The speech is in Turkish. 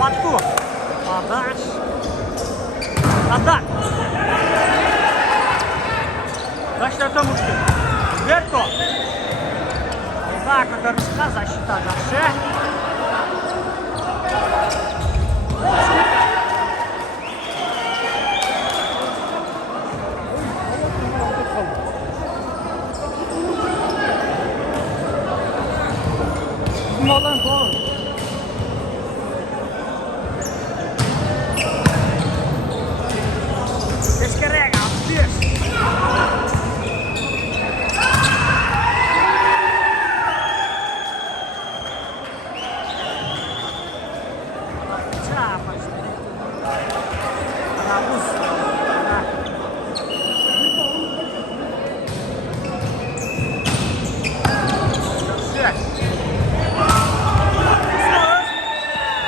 Fatku. Adaş. Adak. Zaświatło muszki. Wierko. Tak, to rozka защита zawsze. Molan gol. Descarrega, Dias. Chapa.